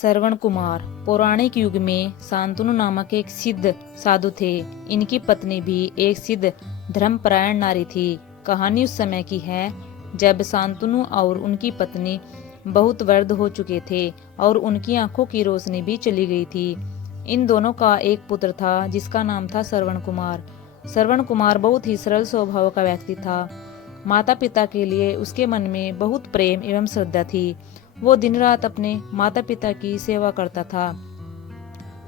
श्रवण कुमार पौराणिक युग में शांतनु नामक एक सिद्ध साधु थे। इनकी पत्नी भी एक सिद्ध धर्मपरायण नारी थी। कहानी उस समय की है जब शांतनु और उनकी पत्नी बहुत वृद्ध हो चुके थे और उनकी आंखों की रोशनी भी चली गई थी। इन दोनों का एक पुत्र था जिसका नाम था श्रवण कुमार। श्रवण कुमार बहुत ही सरल स्वभाव का व्यक्ति था। माता पिता के लिए उसके मन में बहुत प्रेम एवं श्रद्धा थी। वो दिन रात अपने माता पिता की सेवा करता था,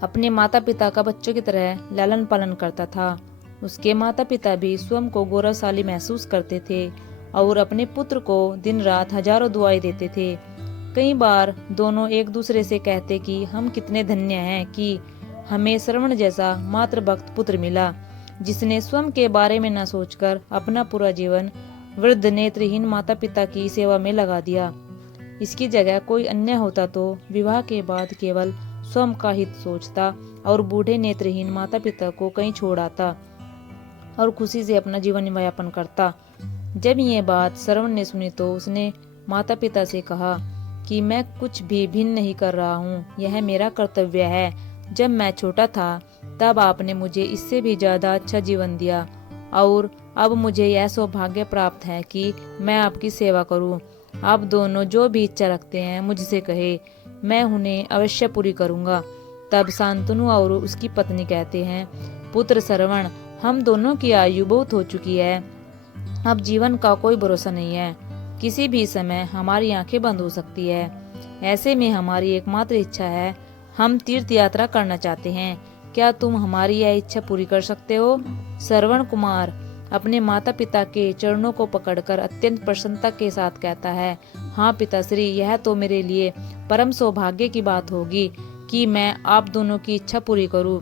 अपने माता पिता का बच्चों की तरह लालन पालन करता था। उसके माता पिता भी स्वयं को गौरवशाली महसूस करते थे और अपने पुत्र को दिन रात हजारों दुआएं देते थे। कई बार दोनों एक दूसरे से कहते कि हम कितने धन्य हैं कि हमें श्रवण जैसा मातृभक्त पुत्र मिला, जिसने स्वयं के बारे में न सोचकर अपना पूरा जीवन वृद्ध नेत्रहीन माता पिता की सेवा में लगा दिया। इसकी जगह कोई अन्य होता तो विवाह के बाद केवल स्वयं का हित सोचता और बूढ़े नेत्रहीन माता पिता को कहीं छोड़ आता और खुशी से अपना जीवन यापन करता। जब ये बात श्रवण ने सुनी तो उसने माता पिता से कहा कि मैं कुछ भी भिन्न नहीं कर रहा हूँ, यह मेरा कर्तव्य है। जब मैं छोटा था तब आपने मुझे इससे भी ज्यादा अच्छा जीवन दिया और अब मुझे यह सौभाग्य प्राप्त है कि मैं आपकी सेवा करूं। आप दोनों जो भी इच्छा रखते हैं मुझसे कहे, मैं उन्हें अवश्य पूरी करूंगा। तब शांतनु और उसकी पत्नी कहते हैं, पुत्र श्रवण, हम दोनों की आयु बहुत हो चुकी है, अब जीवन का कोई भरोसा नहीं है। किसी भी समय हमारी आंखें बंद हो सकती है। ऐसे में हमारी एकमात्र इच्छा है, हम तीर्थ यात्रा करना चाहते हैं। क्या तुम हमारी यह इच्छा पूरी कर सकते हो? श्रवण कुमार अपने माता पिता के चरणों को पकड़कर अत्यंत प्रसन्नता के साथ कहता है, हाँ पिताश्री, यह तो मेरे लिए परम सौभाग्य की बात होगी कि मैं आप दोनों की इच्छा पूरी करूं।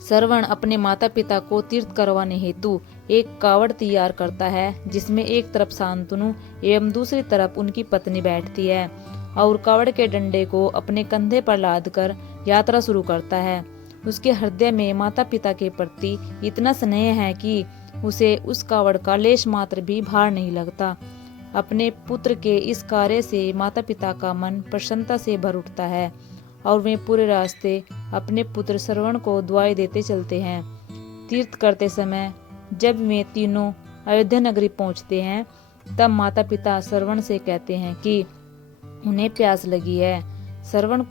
श्रवण अपने माता पिता को तीर्थ करवाने हेतु एक कावड़ तैयार करता है, जिसमें एक तरफ शांतनु एवं दूसरी तरफ उनकी पत्नी बैठती है और कावड़ के डंडे को अपने कंधे पर लादकर यात्रा शुरू करता है। उसके हृदय में माता पिता के प्रति इतना स्नेह है कि उसे उस कावड़ का लेश मात्र भी भार नहीं लगता। अपने पुत्र के इस कार्य से माता पिता का मन प्रसन्नता से भर उठता है और वे पूरे रास्ते अपने पुत्र श्रवण को दुआएं देते चलते हैं। तीर्थ करते समय जब वे तीनों अयोध्या नगरी पहुंचते हैं तब माता पिता श्रवण से कहते हैं कि उन्हें प्यास लगी है। श्रवण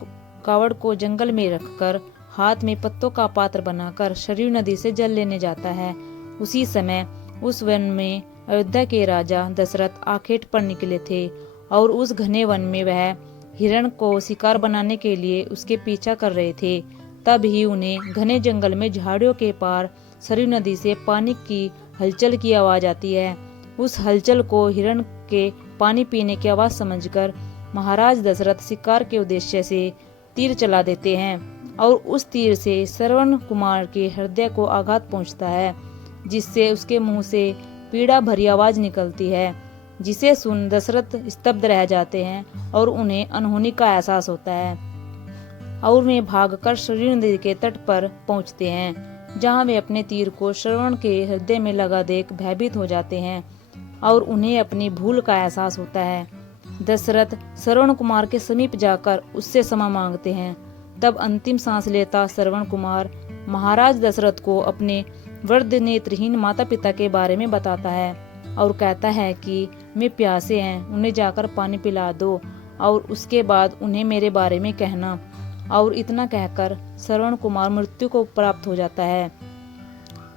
कावड़ को जंगल में रखकर हाथ में पत्तों का पात्र बनाकर सरयू नदी से जल लेने जाता है। उसी समय उस वन में अयोध्या के राजा दशरथ आखेट पर निकले थे और उस घने वन में वह हिरण को शिकार बनाने के लिए उसके पीछा कर रहे थे। तब ही उन्हें घने जंगल में झाड़ियों के पार सरयू नदी से पानी की हलचल की आवाज आती है। उस हलचल को हिरण के पानी पीने की आवाज समझकर महाराज दशरथ शिकार के उद्देश्य से तीर चला देते हैं और उस तीर से श्रवण कुमार के हृदय को आघात पहुंचता है, जिससे उसके मुंह से पीड़ा भरी आवाज निकलती है, जिसे सुन दशरथ स्तब्ध रह जाते हैं और उन्हें अनहोनी का एहसास होता है और वे भागकर सरयू नदी के तट पर पहुंचते हैं, जहां वे अपने तीर को श्रवण के हृदय में लगा देख भयभीत हो जाते हैं और उन्हें अपनी भूल का एहसास होता है। दशरथ श्रवण कुमार के समीप जाकर उससे क्षमा मांगते हैं। तब अंतिम सांस लेता श्रवण कुमार महाराज दशरथ को अपने वृद्ध नेत्रहीन माता पिता के बारे में बताता है और कहता है कि वे प्यासे हैं, उन्हें जाकर पानी पिला दो और उसके बाद उन्हें मेरे बारे में कहना। और इतना कहकर श्रवण कुमार मृत्यु को प्राप्त हो जाता है।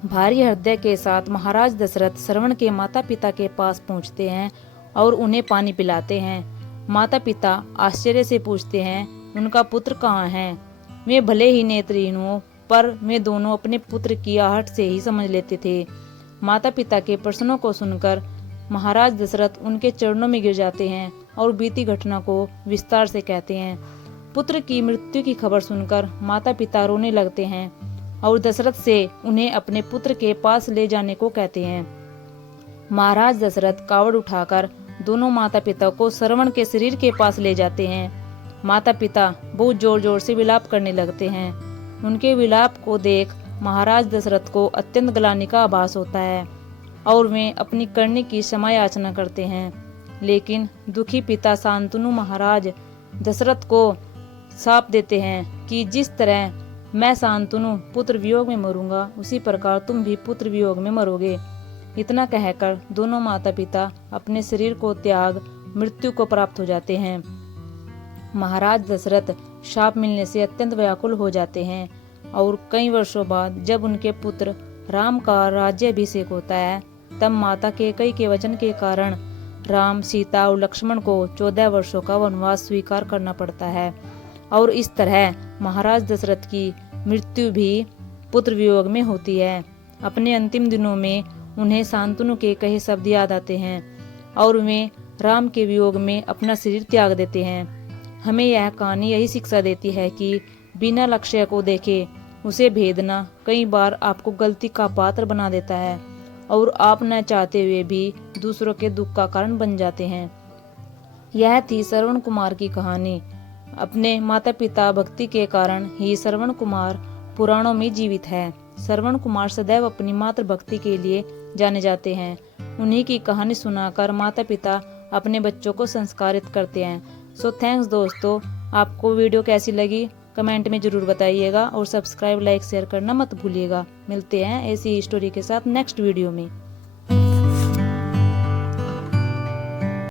भारी हृदय के साथ महाराज दशरथ श्रवण के माता पिता के पास पहुंचते हैं और उन्हें पानी पिलाते हैं। माता पिता आश्चर्य से पूछते हैं, उनका पुत्र कहाँ है? वे भले ही नेत्रहीन हो, पर वे दोनों अपने पुत्र की आहट से ही समझ लेते थे। माता पिता के प्रश्नों को सुनकर महाराज दशरथ उनके चरणों में गिर जाते हैं और बीती घटना को विस्तार से कहते हैं। पुत्र की मृत्यु की खबर सुनकर माता पिता रोने लगते हैं और दशरथ से उन्हें अपने पुत्र के पास ले जाने को कहते हैं। महाराज दशरथ कावड़ उठाकर दोनों माता पिता को श्रवण के शरीर के पास ले जाते हैं। माता पिता बहुत जोर जोर से विलाप करने लगते हैं। उनके विलाप को देख महाराज दशरथ को अत्यंत ग्लानि का आभास होता है और वे अपनी करनी की क्षमा याचना करते हैं। लेकिन दुखी पिता शांतनु महाराज दशरथ को साप देते हैं कि जिस तरह मैं शांतनु पुत्र वियोग में मरूंगा, उसी प्रकार तुम भी पुत्र वियोग में मरोगे। इतना कहकर दोनों माता पिता अपने शरीर को त्याग मृत्यु को प्राप्त हो जाते हैं। महाराज दशरथ शाप मिलने से अत्यंत व्याकुल हो जाते हैं और कई वर्षों बाद जब उनके पुत्र राम का राज्याभिषेक होता है, तब माता कैकेयी के वचन के कारण राम, सीता और लक्ष्मण को 14 वर्षों का वनवास स्वीकार करना पड़ता है। और इस तरह महाराज दशरथ की मृत्यु भी पुत्र वियोग में होती है। अपने अंतिम दिनों में उन्हें शांतनु के कहे शब्द याद आते हैं और वे राम के वियोग में अपना शरीर त्याग देते हैं। हमें यह कहानी यही शिक्षा देती है कि बिना लक्ष्य को देखे उसे भेदना कई बार आपको गलती का पात्र बना देता है और आप न चाहते हुए भी दूसरों के दुख का कारण बन जाते हैं। यह थी श्रवण कुमार की कहानी। अपने माता पिता भक्ति के कारण ही श्रवण कुमार पुराणों में जीवित है। श्रवण कुमार सदैव अपनी मातृ भक्ति के लिए जाने जाते हैं। उन्हीं की कहानी सुनाकर माता पिता अपने बच्चों को संस्कारित करते हैं। सो थैंक्स दोस्तों, आपको वीडियो कैसी लगी कमेंट में जरूर बताइएगा और सब्सक्राइब, लाइक, शेयर करना मत भूलिएगा। मिलते हैं ऐसी ही स्टोरी के साथ नेक्स्ट वीडियो में।